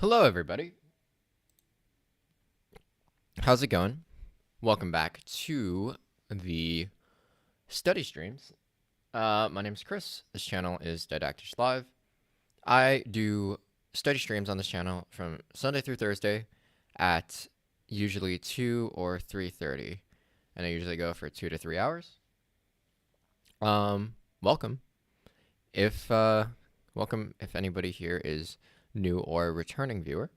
Hello, everybody. How's it going? Welcome back to the study streams. My name's Chris. This channel is Didactics Live. I do study streams on this channel from Sunday through Thursday at usually 2 or 3:30, and I usually go for 2 to 3 hours. Welcome. Welcome if anybody here is new or a returning viewer.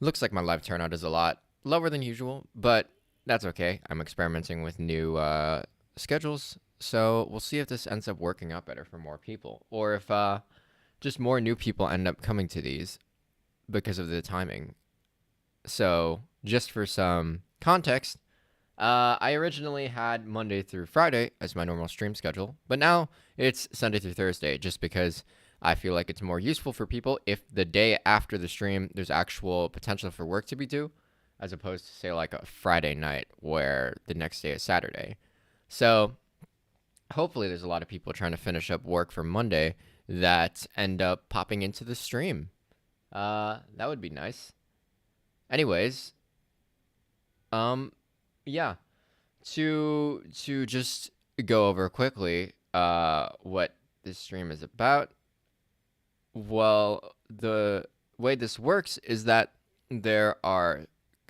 Looks like my live turnout is a lot lower than usual, but that's okay. I'm experimenting with new schedules, so we'll see if this ends up working out better for more people, or if just more new people end up coming to these because of the timing. So just for some context, I originally had Monday through Friday as my normal stream schedule, but now it's Sunday through Thursday just because I feel like it's more useful for people if the day after the stream there's actual potential for work to be due, as opposed to, say, like a Friday night where the next day is Saturday. So hopefully there's a lot of people trying to finish up work for Monday that end up popping into the stream. That would be nice. Anyways, yeah, to just go over quickly what this stream is about. Well, the way this works is that there are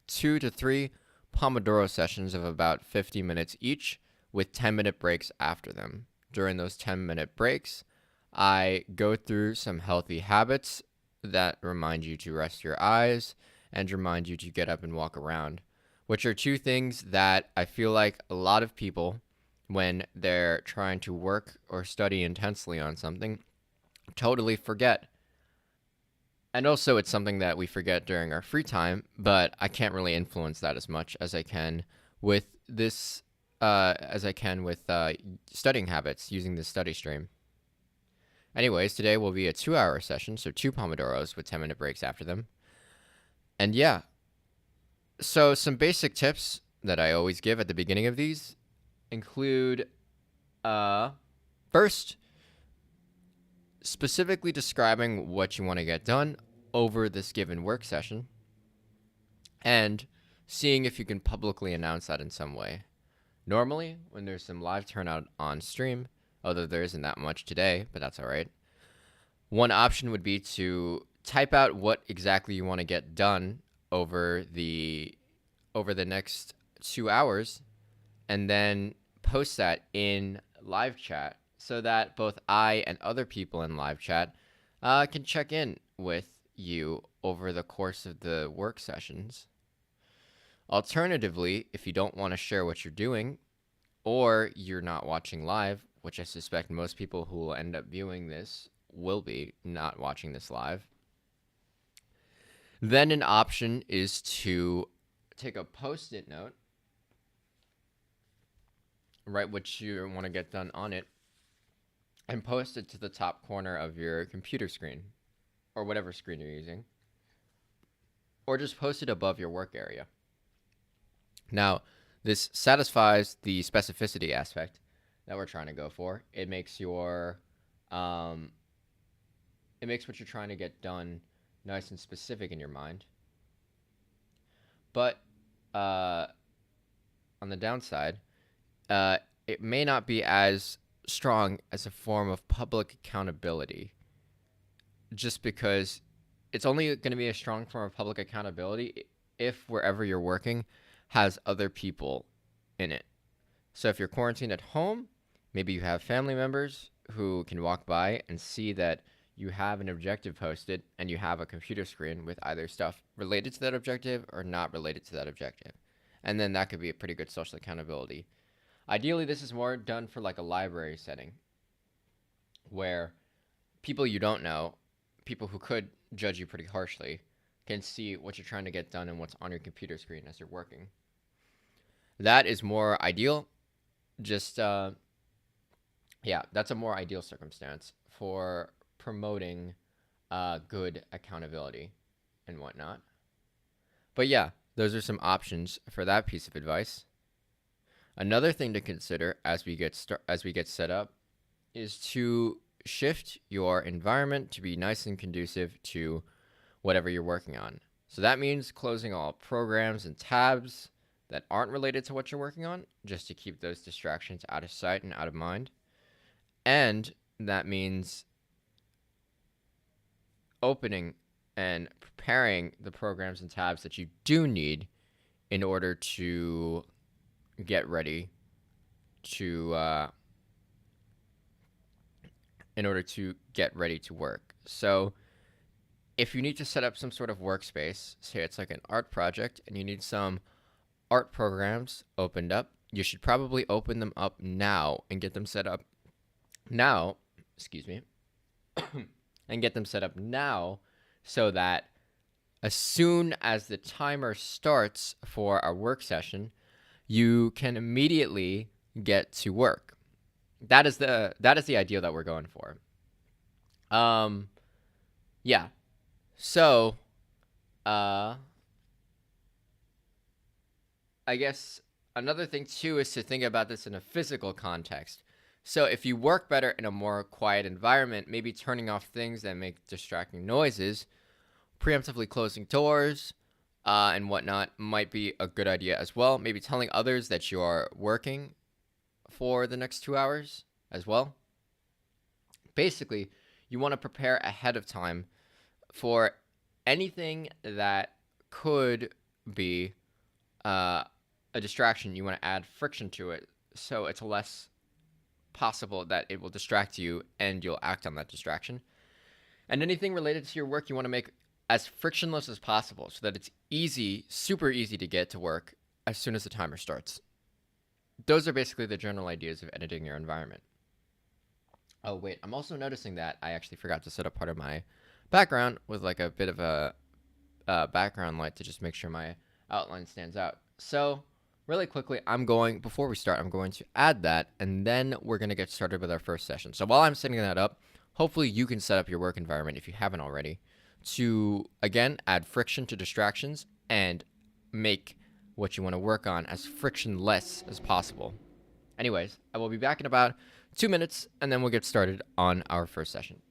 2 to 3 Pomodoro sessions of about 50 minutes each with 10-minute breaks after them. During those 10-minute breaks, I go through some healthy habits that remind you to rest your eyes and remind you to get up and walk around, which are two things that I feel like a lot of people, when they're trying to work or study intensely on something, totally forget. And also it's something that we forget during our free time, but I can't really influence that as much as I can with this studying habits using this study stream. Anyways, today will be a 2-hour session, so 2 Pomodoros with 10-minute breaks after them. And yeah, so some basic tips that I always give at the beginning of these include first, specifically describing what you want to get done over this given work session and seeing if you can publicly announce that in some way. Normally, when there's some live turnout on stream, although there isn't that much today, but that's all right, one option would be to type out what exactly you want to get done over the next 2 hours and then post that in live chat so that both I and other people in live chat can check in with you over the course of the work sessions. Alternatively, if you don't want to share what you're doing or you're not watching live, which I suspect most people who will end up viewing this will be not watching this live, then an option is to take a post-it note, write what you want to get done on it, and post it to the top corner of your computer screen, or whatever screen you're using, or just post it above your work area. Now, this satisfies the specificity aspect that we're trying to go for. It makes what you're trying to get done nice and specific in your mind. But on the downside, it may not be as strong as a form of public accountability, just because it's only going to be a strong form of public accountability if wherever you're working has other people in it. So if you're quarantined at home, maybe you have family members who can walk by and see that you have an objective posted and you have a computer screen with either stuff related to that objective or not related to that objective. And then that could be a pretty good social accountability. Ideally, this is more done for like a library setting where people you don't know, people who could judge you pretty harshly, can see what you're trying to get done and what's on your computer screen as you're working. That is more ideal. Just, that's a more ideal circumstance for promoting good accountability and whatnot. But yeah, those are some options for that piece of advice. Another thing to consider as we get set up is to shift your environment to be nice and conducive to whatever you're working on. So that means closing all programs and tabs that aren't related to what you're working on, just to keep those distractions out of sight and out of mind. And that means opening and preparing the programs and tabs that you do need in order to get ready to work. So if you need to set up some sort of workspace, say it's like an art project and you need some art programs opened up, you should probably open them up now and get them set up now, and get them set up now so that as soon as the timer starts for our work session, you can immediately get to work. That is the idea that we're going for. Yeah. So, I guess another thing too is to think about this in a physical context. So if you work better in a more quiet environment, maybe turning off things that make distracting noises, preemptively closing doors, and whatnot might be a good idea as well. Maybe telling others that you are working for the next 2 hours as well. Basically, you want to prepare ahead of time for anything that could be a distraction. You want to add friction to it so it's less possible that it will distract you and you'll act on that distraction. And anything related to your work, you want to make as frictionless as possible so that it's easy, super easy to get to work as soon as the timer starts. Those are basically the general ideas of editing your environment. Oh, wait, I'm also noticing that I actually forgot to set up part of my background with like a bit of a background light to just make sure my outline stands out. So really quickly, before we start, I'm going to add that, and then we're going to get started with our first session. So while I'm setting that up, hopefully you can set up your work environment, if you haven't already, to, again, add friction to distractions and make what you want to work on as frictionless as possible. Anyways, I will be back in about 2 minutes, and then we'll get started on our first session.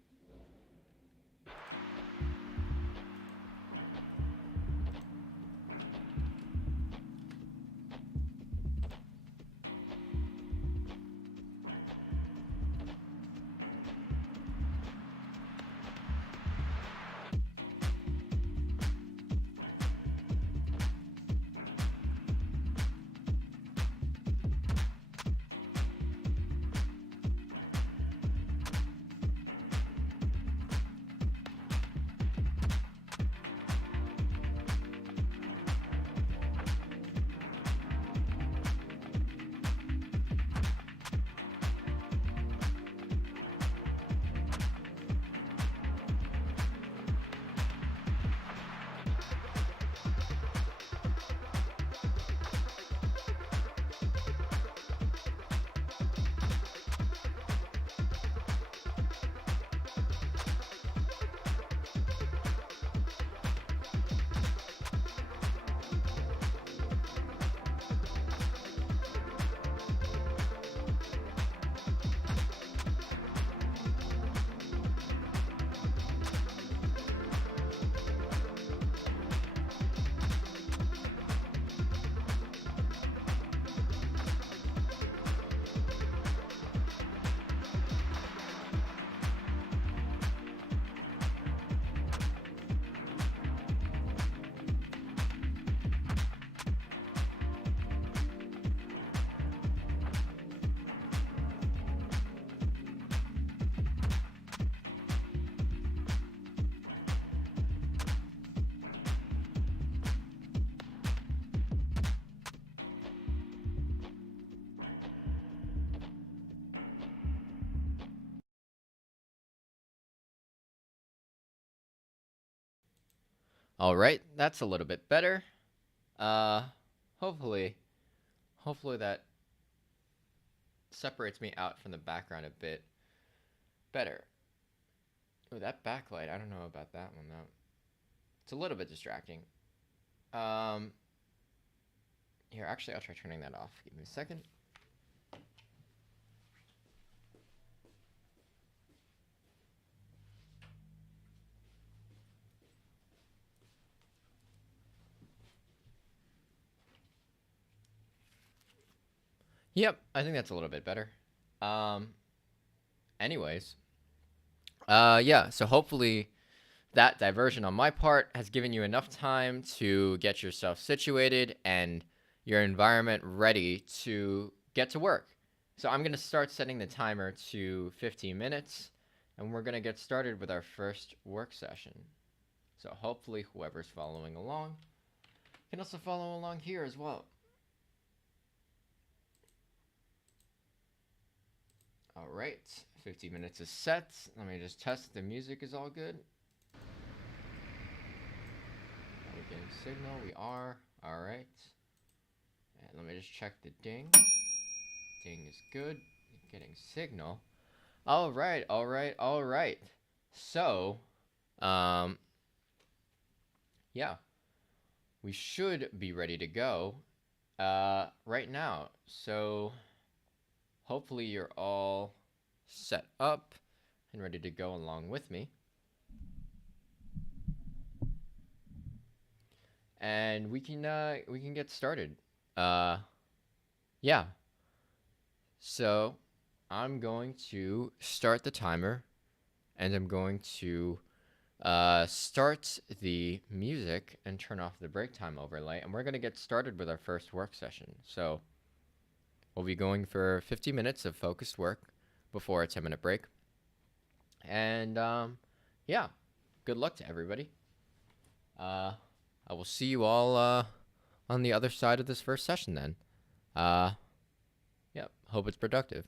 All right, that's a little bit better. Hopefully that separates me out from the background a bit better. Oh, that backlight, I don't know about that one though. It's a little bit distracting. Here, actually, I'll try turning that off. Give me a second. Yep, I think that's a little bit better. Um, anyways, yeah, so hopefully that diversion on my part has given you enough time to get yourself situated and your environment ready to get to work. So I'm going to start setting the timer to 15 minutes, and we're going to get started with our first work session. So hopefully whoever's following along can also follow along here as well. All right, 15 minutes is set. Let me just test the music is all good. Are we getting signal? We are. All right. And let me just check the ding. Ding is good. Getting signal. All right, all right, all right. So, yeah, we should be ready to go right now. So, hopefully you're all set up and ready to go along with me. And we can get started. Yeah. So, I'm going to start the timer, and I'm going to start the music and turn off the break time overlay, and we're going to get started with our first work session. So we'll be going for 50 minutes of focused work before a 10-minute break. And yeah, good luck to everybody. I will see you all on the other side of this first session then. Yeah, hope it's productive.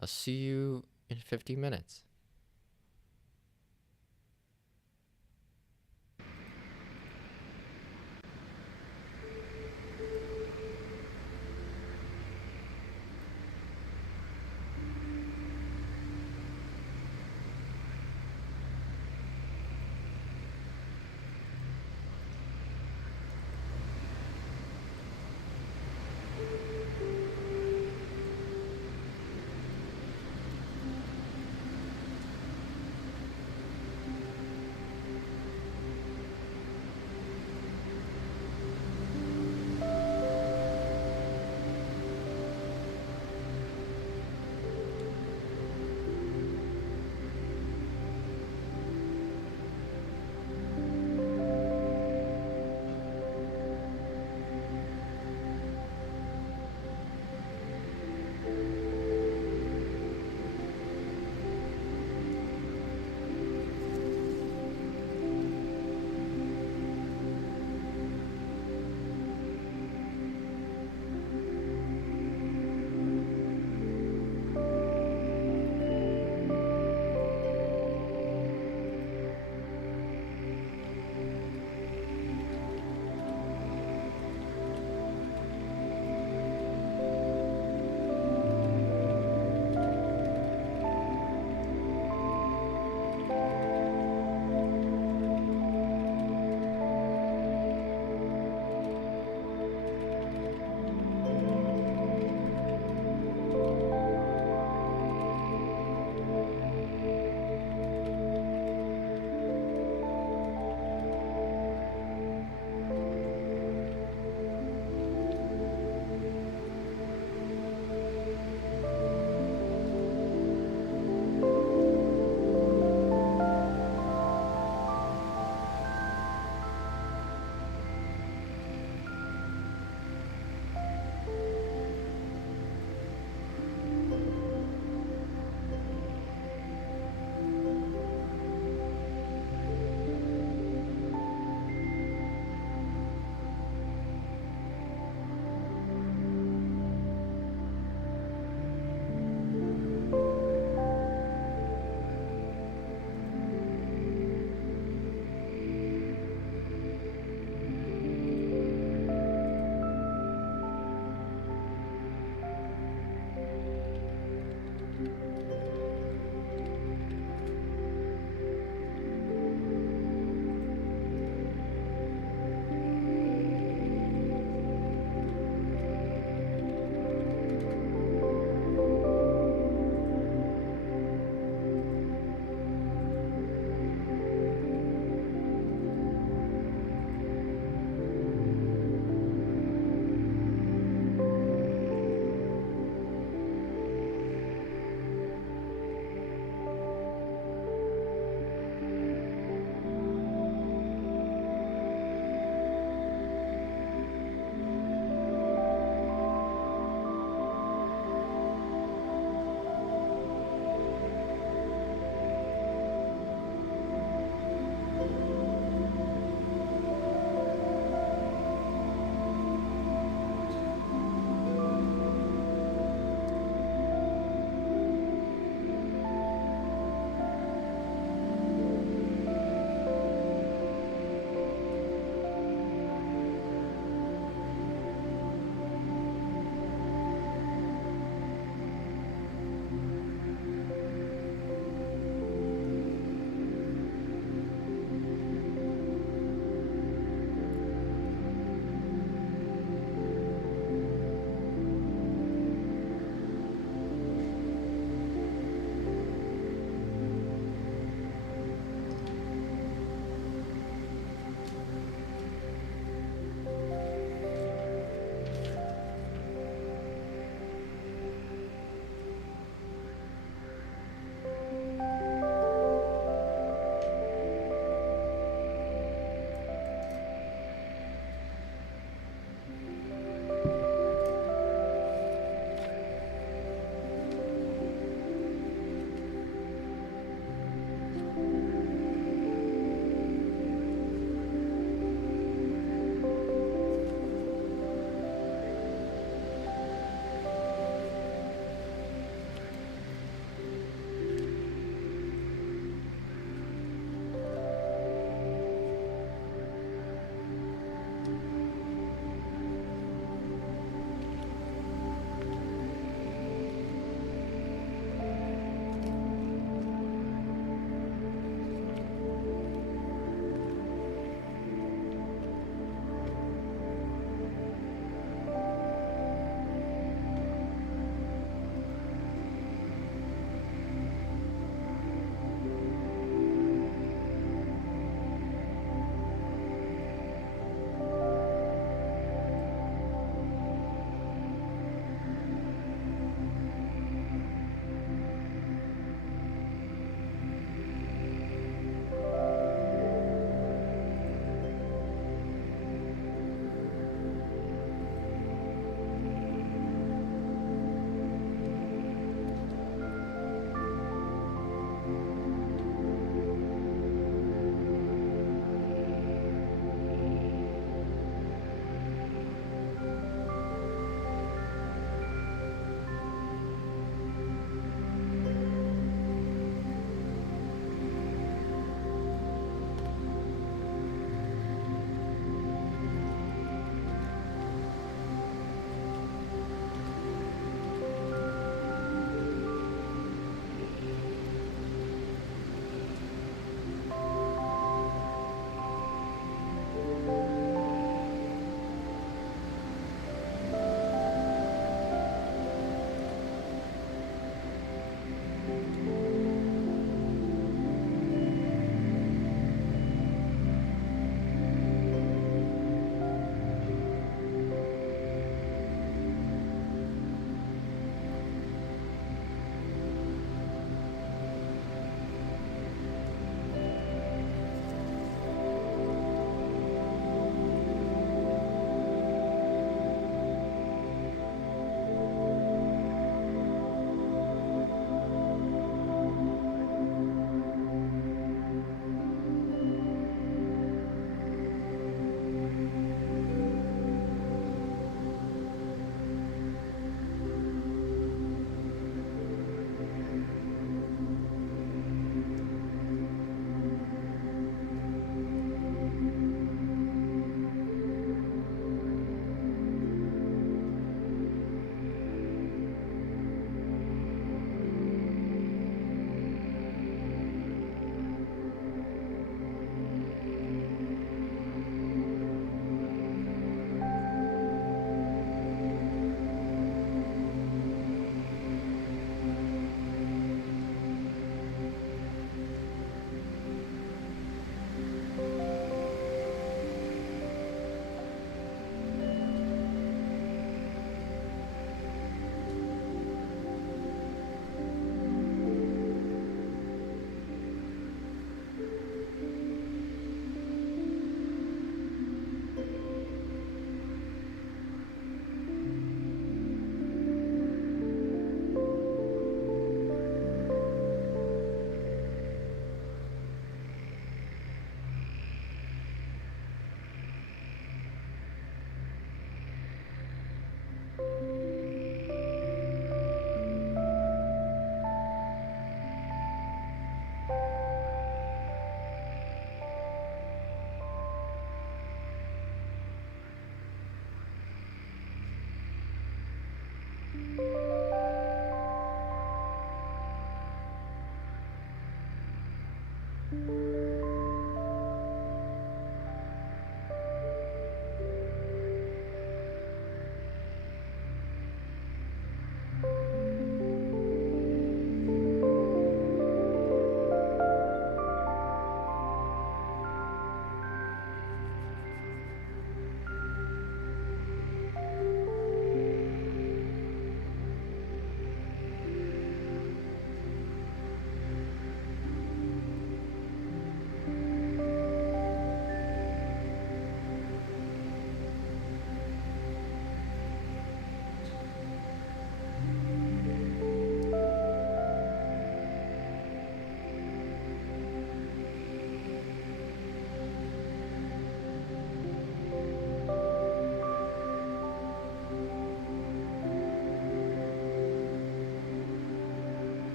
I'll see you in 50 minutes.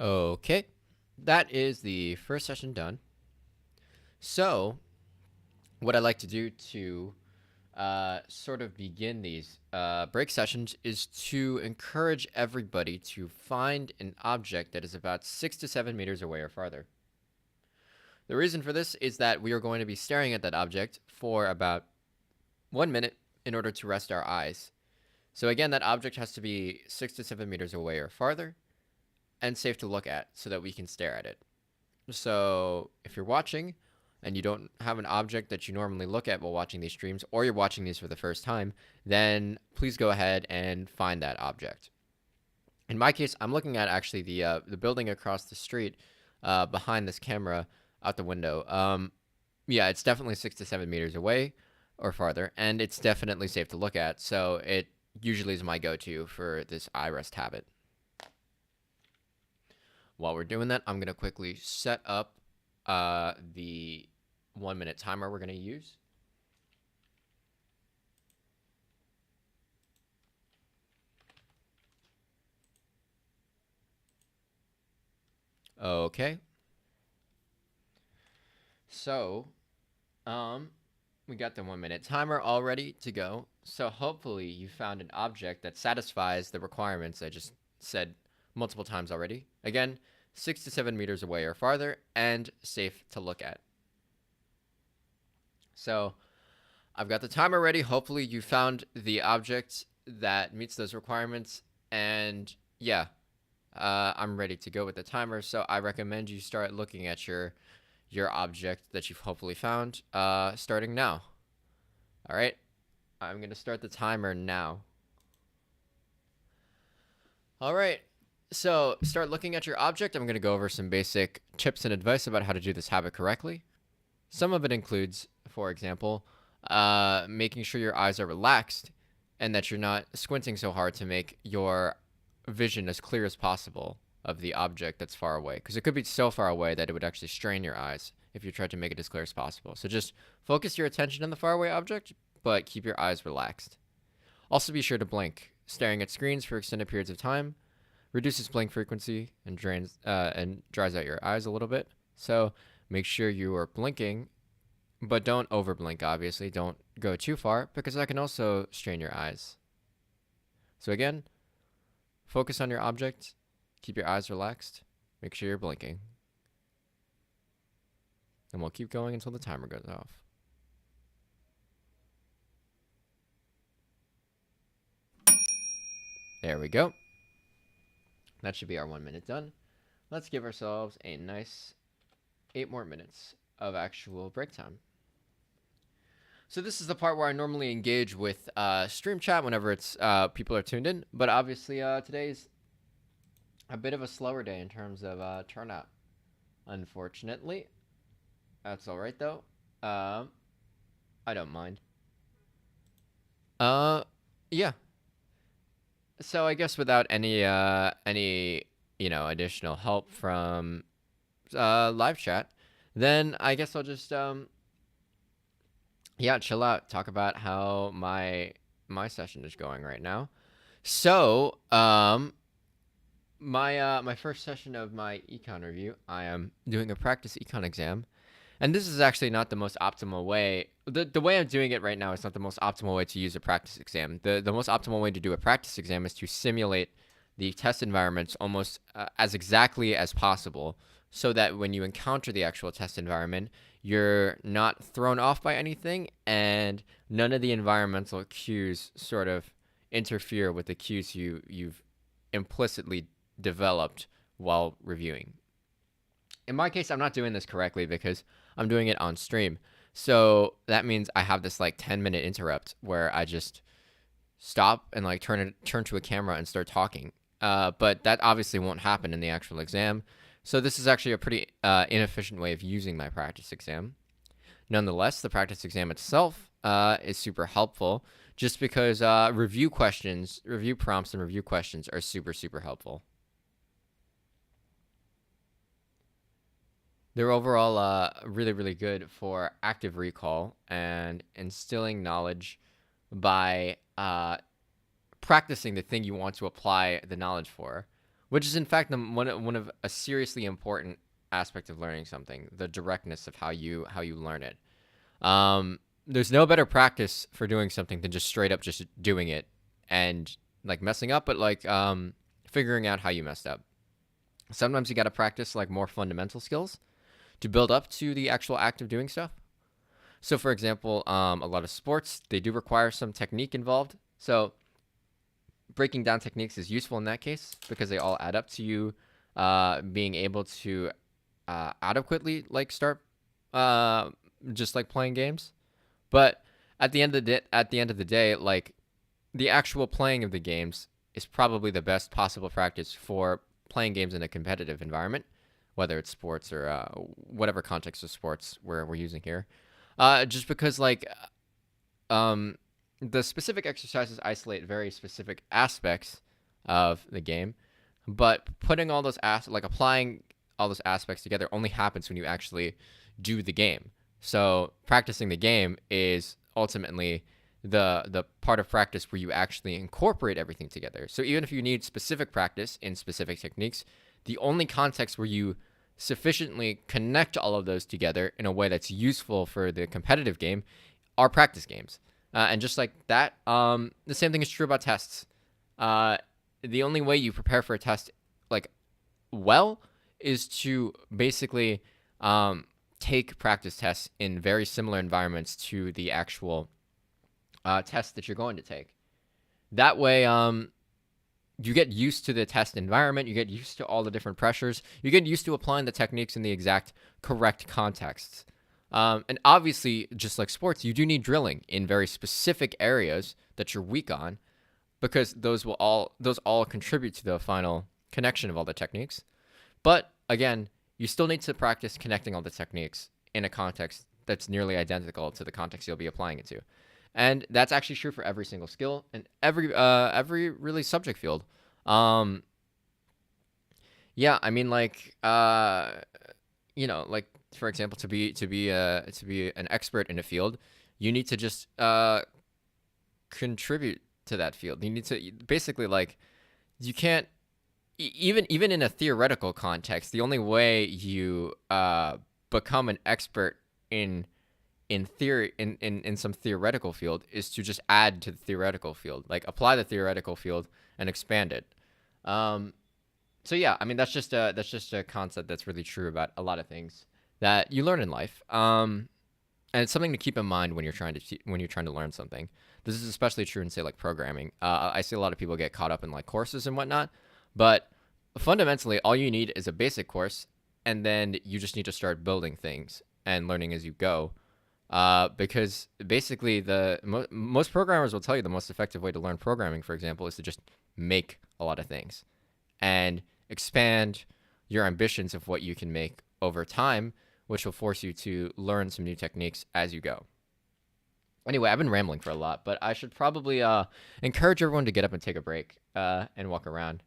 Okay, that is the first session done. So, what I like to do to sort of begin these break sessions is to encourage everybody to find an object that is about 6 to 7 meters away or farther. The reason for this is that we are going to be staring at that object for about 1 minute in order to rest our eyes. So again, that object has to be 6 to 7 meters away or farther and safe to look at so that we can stare at it. So if you're watching and you don't have an object that you normally look at while watching these streams, or you're watching these for the first time, then please go ahead and find that object. In my case, I'm looking at actually the building across the street behind this camera out the window. Yeah, it's definitely 6 to 7 meters away or farther, and it's definitely safe to look at. So it usually is my go-to for this eye rest habit. While we're doing that, I'm going to quickly set up the 1 minute timer we're going to use. Okay. So, we got the 1 minute timer all ready to go. So hopefully you found an object that satisfies the requirements I just said multiple times already. Again, 6 to 7 meters away or farther and safe to look at. So I've got the timer ready. Hopefully you found the object that meets those requirements. And yeah, I'm ready to go with the timer. So I recommend you start looking at your object that you've hopefully found starting now. All right, I'm going to start the timer now. All right, so start looking at your object. I'm going to go over some basic tips and advice about how to do this habit correctly. Some of it includes, for example, making sure your eyes are relaxed and that you're not squinting so hard to make your vision as clear as possible of the object that's far away, because it could be so far away that it would actually strain your eyes if you tried to make it as clear as possible. So just focus your attention on the faraway object, but keep your eyes relaxed. Also be sure to blink. Staring at screens for extended periods of time reduces blink frequency and dries out your eyes a little bit. So make sure you are blinking, but don't over blink, obviously. Don't go too far, because that can also strain your eyes. So again, focus on your object, keep your eyes relaxed, make sure you're blinking. And we'll keep going until the timer goes off. There we go. That should be our 1 minute done. Let's give ourselves a nice 8 more minutes of actual break time. So this is the part where I normally engage with stream chat whenever it's people are tuned in, but obviously today's a bit of a slower day in terms of turnout, unfortunately. That's all right though. I don't mind. Yeah. So I guess without any additional help from live chat, then I guess I'll just chill out, talk about how my session is going right now. So my first session of my econ review, I am doing a practice econ exam. And this is actually not the most optimal way. The way I'm doing it right now is not the most optimal way to use a practice exam. The most optimal way to do a practice exam is to simulate the test environments almost as exactly as possible, so that when you encounter the actual test environment, you're not thrown off by anything, and none of the environmental cues sort of interfere with the cues you've implicitly developed while reviewing. In my case, I'm not doing this correctly because I'm doing it on stream. So that means I have this like 10-minute interrupt where I just stop and like turn to a camera and start talking. But that obviously won't happen in the actual exam. So this is actually a pretty inefficient way of using my practice exam. Nonetheless, the practice exam itself is super helpful, just because review prompts, and review questions are super, super helpful. They're overall really, really good for active recall and instilling knowledge by practicing the thing you want to apply the knowledge for, which is in fact one of a seriously important aspect of learning something, the directness of how you learn it. There's no better practice for doing something than just straight up just doing it and like messing up, but like figuring out how you messed up. Sometimes you got to practice like more fundamental skills to build up to the actual act of doing stuff. So, for example, a lot of sports, they do require some technique involved. So, breaking down techniques is useful in that case because they all add up to you being able to adequately like start just like playing games. But at the end of the day, like the actual playing of the games is probably the best possible practice for playing games in a competitive environment, whether it's sports or whatever context of sports we're using here. Just because like the specific exercises isolate very specific aspects of the game, but putting all those applying all those aspects together only happens when you actually do the game. So practicing the game is ultimately the part of practice where you actually incorporate everything together. So even if you need specific practice in specific techniques, the only context where you sufficiently connect all of those together in a way that's useful for the competitive game are practice games. And just like that, the same thing is true about tests. The only way you prepare for a test like well is to basically take practice tests in very similar environments to the actual test that you're going to take. That way, you get used to the test environment, you get used to all the different pressures, you get used to applying the techniques in the exact correct contexts. And obviously, just like sports, you do need drilling in very specific areas that you're weak on, because those all contribute to the final connection of all the techniques. But again, you still need to practice connecting all the techniques in a context that's nearly identical to the context you'll be applying it to. And that's actually true for every single skill and every really subject field. Yeah, I mean, like, like for example, to be an expert in a field, you need to just contribute to that field. You need to basically like you can't even in a theoretical context. The only way you become an expert in theory in some theoretical field is to just add to the theoretical field, like apply the theoretical field and expand it. So yeah, I mean that's just a concept that's really true about a lot of things that you learn in life. And it's something to keep in mind when you're trying to learn something. This is especially true in say like programming. I see a lot of people get caught up in like courses and whatnot, but fundamentally all you need is a basic course, and then you just need to start building things and learning as you go. Because basically most programmers will tell you the most effective way to learn programming, for example, is to just make a lot of things and expand your ambitions of what you can make over time, which will force you to learn some new techniques as you go. Anyway, I've been rambling for a lot, but I should probably encourage everyone to get up and take a break and walk around.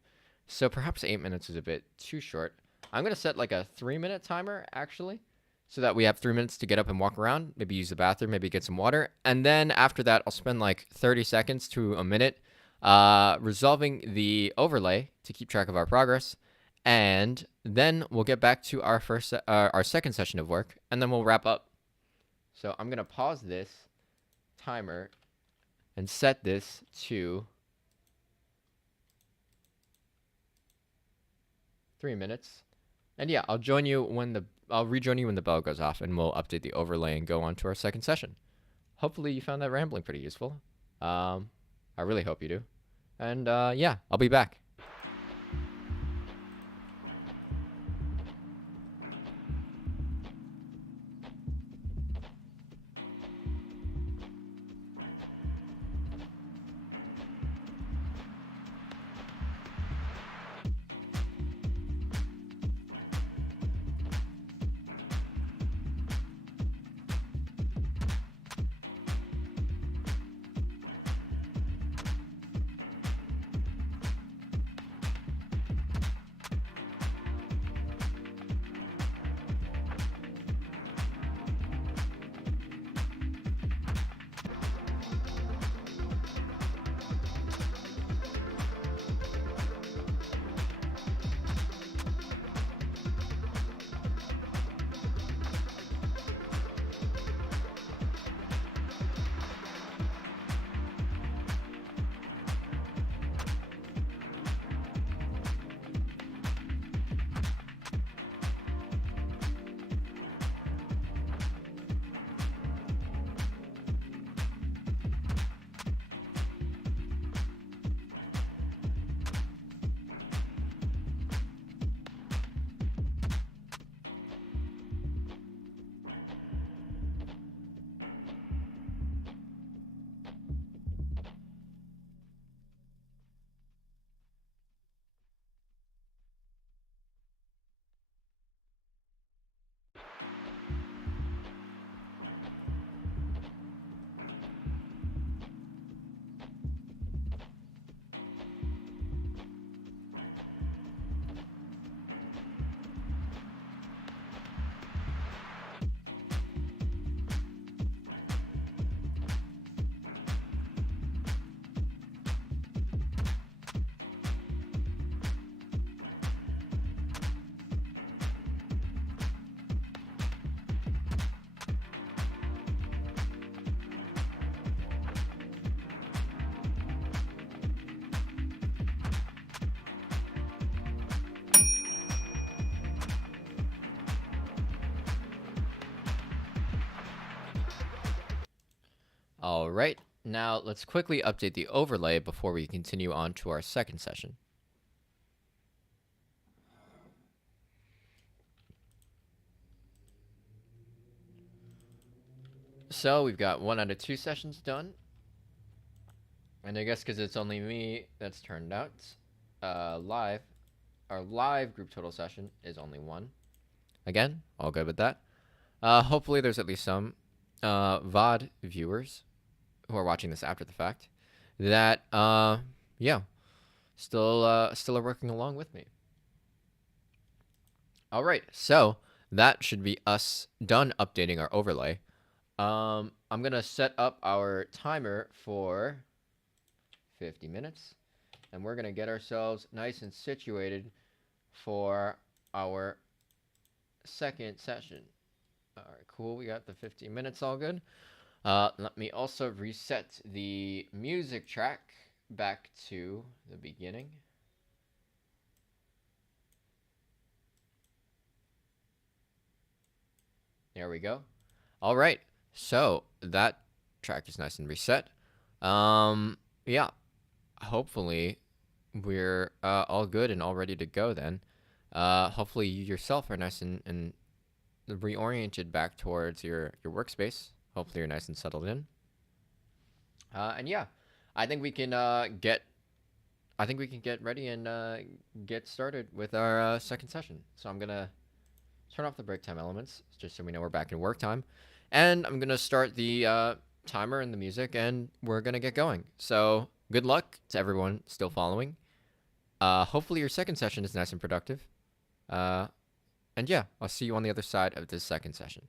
So perhaps 8 minutes is a bit too short. I'm going to set like a 3-minute timer, actually, so that we have 3 minutes to get up and walk around, maybe use the bathroom, maybe get some water. And then after that, I'll spend like 30 seconds to a minute resolving the overlay to keep track of our progress. And then we'll get back to our second session of work, and then we'll wrap up. So I'm going to pause this timer and set this to 3 minutes. And yeah, I'll rejoin you when the bell goes off, and we'll update the overlay and go on to our second session. Hopefully you found that rambling pretty useful. I really hope you do. And yeah, I'll be back. All right, now let's quickly update the overlay before we continue on to our second session. So we've got 1 out of 2 sessions done. And I guess because it's only me that's turned out live, our live group total session is only 1. Again, all good with that. Hopefully there's at least some VOD viewers who are watching this after the fact that, still are working along with me. All right, so that should be us done updating our overlay. I'm going to set up our timer for 50 minutes, and we're going to get ourselves nice and situated for our second session. All right, cool. We got the 15 minutes all good. Let me also reset the music track back to the beginning. There we go. All right, so that track is nice and reset. Yeah, hopefully we're all good and all ready to go then. Hopefully you yourself are nice and reoriented back towards your workspace. Hopefully you're nice and settled in. And yeah, I think we can get ready and get started with our second session. So I'm gonna turn off the break time elements just so we know we're back in work time, and I'm gonna start the timer and the music, and we're gonna get going. So good luck to everyone still following. Hopefully your second session is nice and productive. And yeah, I'll see you on the other side of this second session.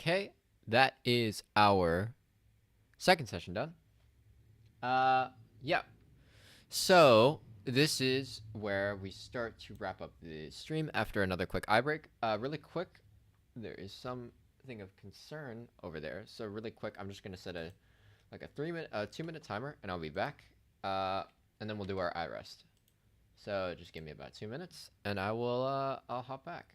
Okay, that is our second session done. Yeah. So this is where we start to wrap up the stream after another quick eye break. Really quick, there is something of concern over there. So really quick, I'm just gonna set a 2-minute timer, and I'll be back. And then we'll do our eye rest. So just give me about 2 minutes, and I'll hop back.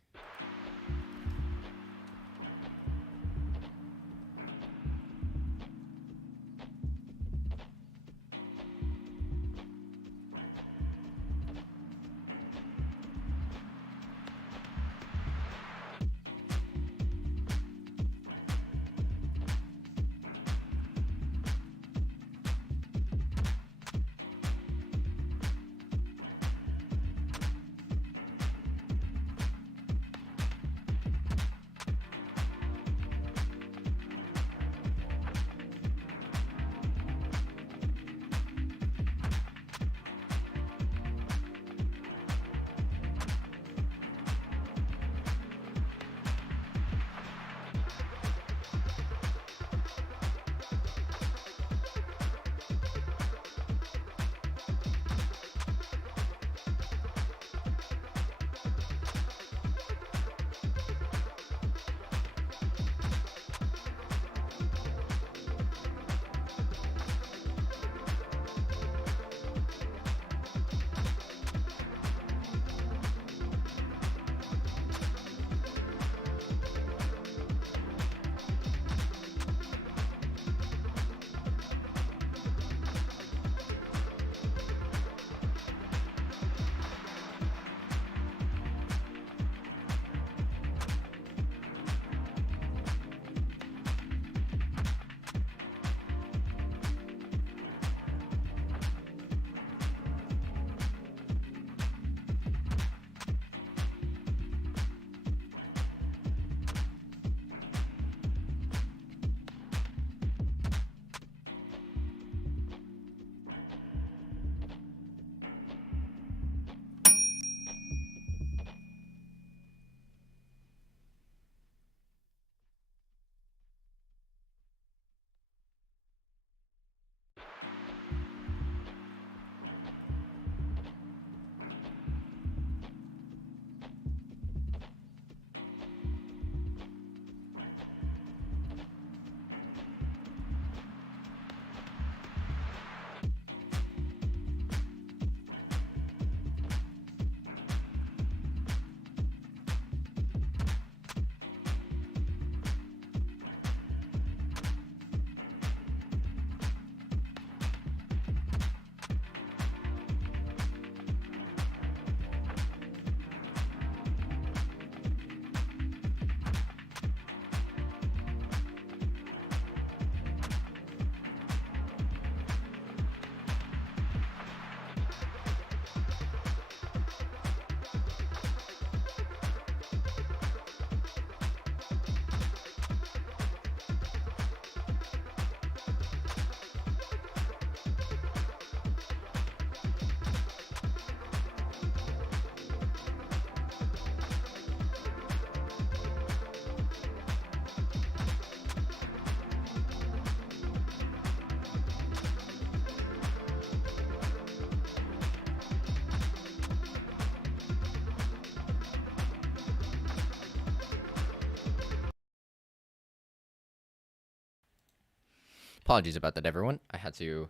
Apologies about that, everyone. I had to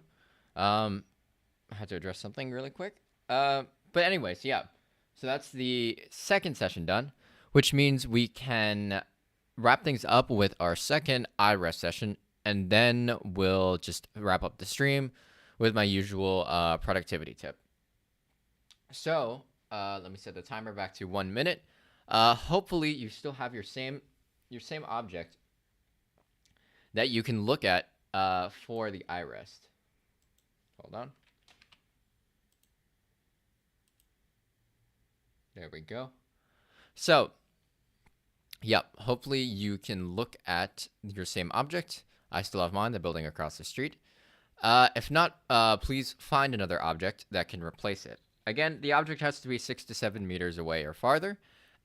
address something really quick. But anyways, yeah. So that's the second session done, which means we can wrap things up with our second eye rest session, and then we'll just wrap up the stream with my usual productivity tip. So let me set the timer back to 1 minute. Hopefully you still have your same object that you can look at for the eye rest. Hold on. There we go. So, yep, hopefully you can look at your same object. I still have mine, the building across the street. If not, please find another object that can replace it. Again, the object has to be 6 to 7 meters away or farther,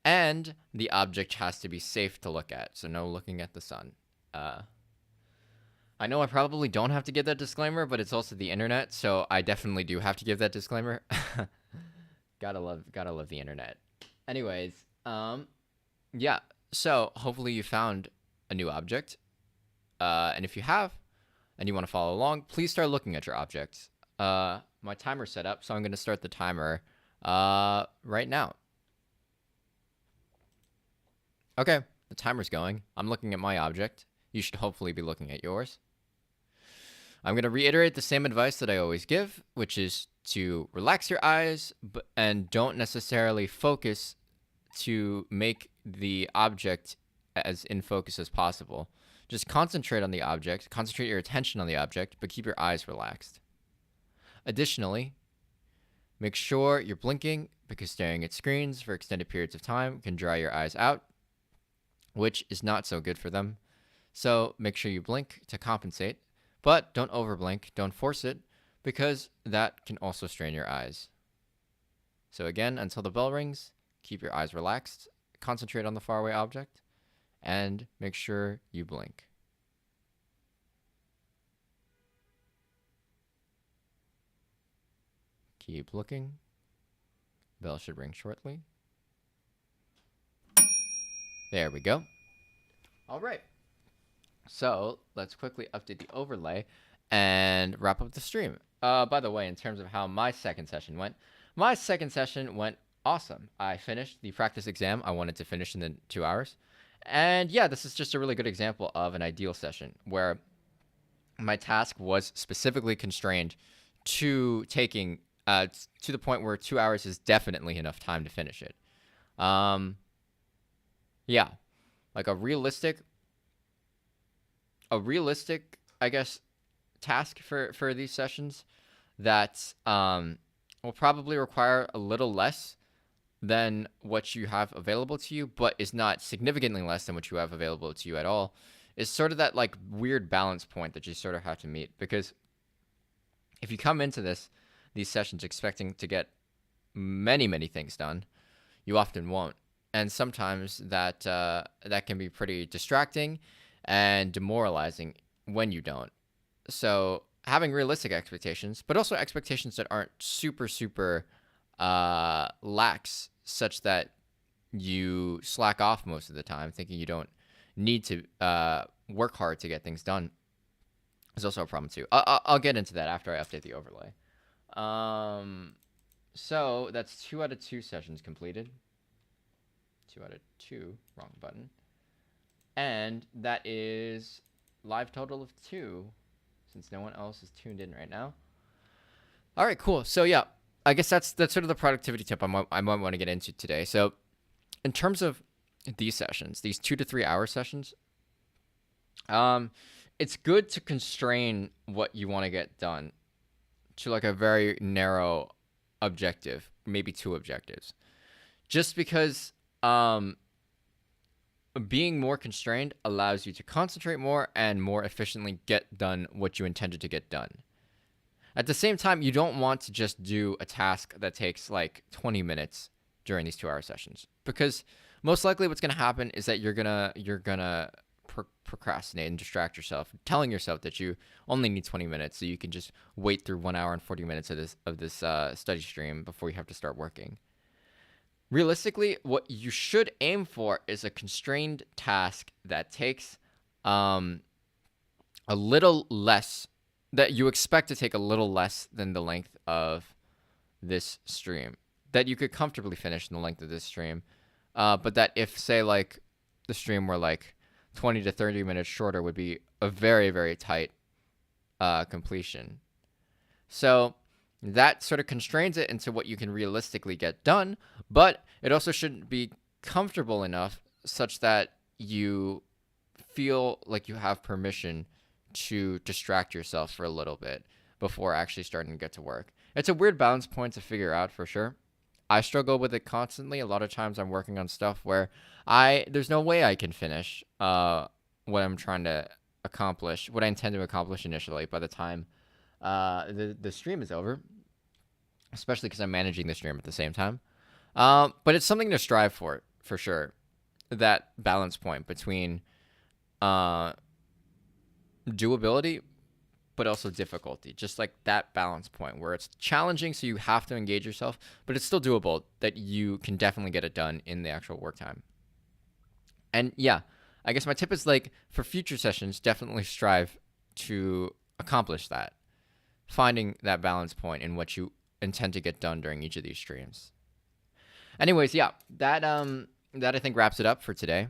And the object has to be safe to look at, so no looking at the sun. I know I probably don't have to give that disclaimer, but it's also the internet, so I definitely do have to give that disclaimer. Gotta love the internet. Anyways, yeah. So hopefully you found a new object, and if you have, and you want to follow along, please start looking at your objects. My timer's set up, so I'm going to start the timer right now. Okay, the timer's going. I'm looking at my object. You should hopefully be looking at yours. I'm going to reiterate the same advice that I always give, which is to relax your eyes and don't necessarily focus to make the object as in focus as possible. Just concentrate on the object, concentrate your attention on the object, but keep your eyes relaxed. Additionally, make sure you're blinking because staring at screens for extended periods of time can dry your eyes out, which is not so good for them. So make sure you blink to compensate, but don't overblink, don't force it, because that can also strain your eyes. So again, until the bell rings, keep your eyes relaxed, concentrate on the faraway object, and make sure you blink. Keep looking. Bell should ring shortly. There we go. All right. So let's quickly update the overlay and wrap up the stream. By the way, in terms of how my second session went awesome. I finished the practice exam I wanted to finish in the 2 hours. And yeah, this is just a really good example of an ideal session where my task was specifically constrained to taking to the point where 2 hours is definitely enough time to finish it. Yeah, like a realistic, I guess, task for these sessions that will probably require a little less than what you have available to you, but is not significantly less than what you have available to you at all, is sort of that like weird balance point that you sort of have to meet. Because if you come into these sessions expecting to get many things done, you often won't. And sometimes that can be pretty distracting and demoralizing when you don't. So having realistic expectations, but also expectations that aren't super lax, such that you slack off most of the time, thinking you don't need to work hard to get things done, is also a problem too. I'll get into that after I update the overlay. So that's 2 out of 2 sessions completed. 2 out of 2, wrong button. And that is live total of 2, since no one else is tuned in right now. All right, cool. So yeah, I guess that's sort of the productivity tip I might want to get into today. So in terms of these sessions, these 2 to 3 hour sessions, it's good to constrain what you want to get done to like a very narrow objective, maybe 2 objectives, just because being more constrained allows you to concentrate more and more efficiently get done what you intended to get done. At the same time, you don't want to just do a task that takes like 20 minutes during these 2 hour sessions, because most likely what's going to happen is that you're gonna procrastinate and distract yourself, telling yourself that you only need 20 minutes so you can just wait through 1 hour and 40 minutes of this study stream before you have to start working. Realistically, what you should aim for is a constrained task that takes a little less, that you expect to take a little less than the length of this stream, that you could comfortably finish in the length of this stream, but that if, say, like, the stream were like 20 to 30 minutes shorter, would be a very tight completion. So that sort of constrains it into what you can realistically get done, but it also shouldn't be comfortable enough such that you feel like you have permission to distract yourself for a little bit before actually starting to get to work. It's a weird balance point to figure out for sure. I struggle with it constantly. A lot of times I'm working on stuff where there's no way I can finish what I'm trying to accomplish, what I intend to accomplish initially by the time the stream is over, especially because I'm managing the stream at the same time. But it's something to strive for for sure. That balance point between uh, doability but also difficulty. Just like that balance point where it's challenging, so you have to engage yourself, but it's still doable that you can definitely get it done in the actual work time. And yeah, I guess my tip is like for future sessions, definitely strive to accomplish that, finding that balance point in what you intend to get done during each of these streams. Anyways, yeah, that I think wraps it up for today.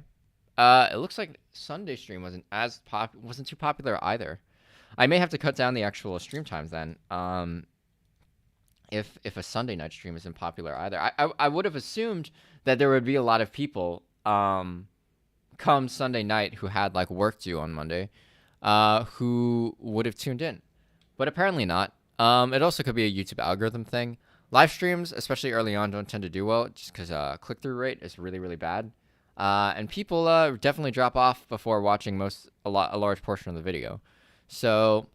It looks like Sunday stream wasn't too popular either. I may have to cut down the actual stream times then. If a Sunday night stream isn't popular either, I would have assumed that there would be a lot of people come Sunday night who had like work due on Monday, who would have tuned in, but apparently not. It also could be a YouTube algorithm thing. Live streams, especially early on, don't tend to do well just because click-through rate is really, really bad. And people definitely drop off before watching a large portion of the video. So,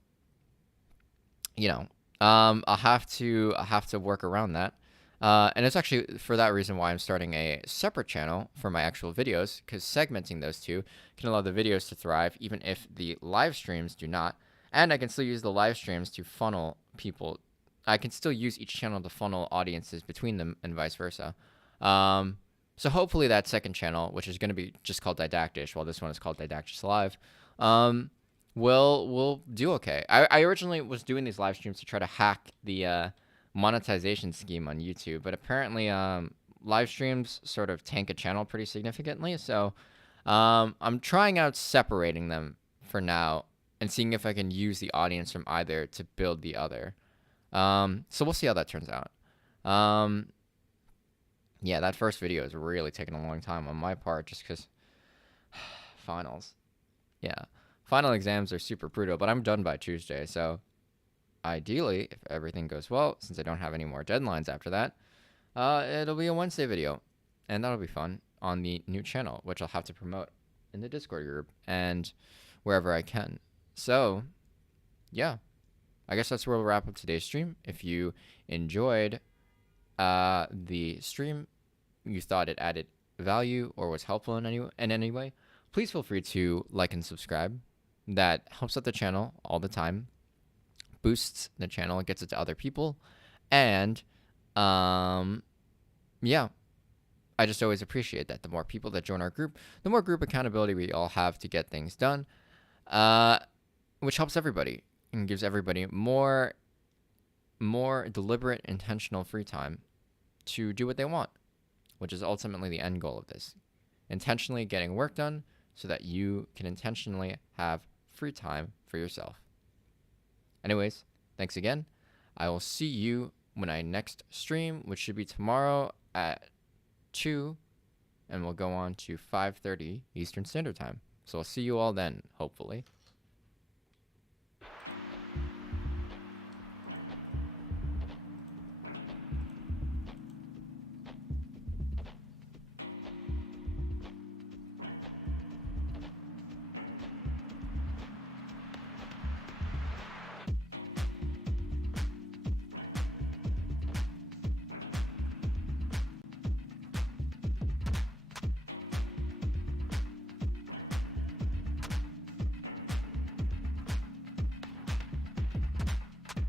you know, I'll have to work around that. And it's actually for that reason why I'm starting a separate channel for my actual videos, because segmenting those two can allow the videos to thrive even if the live streams do not. And I can still use the live streams to funnel people. I can still use each channel to funnel audiences between them and vice versa. So hopefully that second channel, which is going to be just called Didactish, while this one is called Didactish Live, will do okay. I originally was doing these live streams to try to hack the monetization scheme on YouTube, but apparently live streams sort of tank a channel pretty significantly. So I'm trying out separating them for now and seeing if I can use the audience from either to build the other. So we'll see how that turns out. Yeah, that first video is really taking a long time on my part just because finals. Yeah, final exams are super brutal, but I'm done by Tuesday. So ideally, if everything goes well, since I don't have any more deadlines after that, it'll be a Wednesday video. And that'll be fun on the new channel, which I'll have to promote in the Discord group and wherever I can. So, yeah. I guess that's where we'll wrap up today's stream. If you enjoyed the stream, you thought it added value or was helpful in any way, please feel free to like and subscribe. That helps out the channel all the time, boosts the channel, gets it to other people, and yeah, I just always appreciate that. The more people that join our group, the more group accountability we all have to get things done, which helps everybody and gives everybody more deliberate, intentional free time to do what they want, which is ultimately the end goal of this. Intentionally getting work done so that you can intentionally have free time for yourself. Anyways, thanks again. I will see you when I next stream, which should be tomorrow at 2, and we'll go on to 5:30 Eastern Standard Time. So I'll see you all then, hopefully.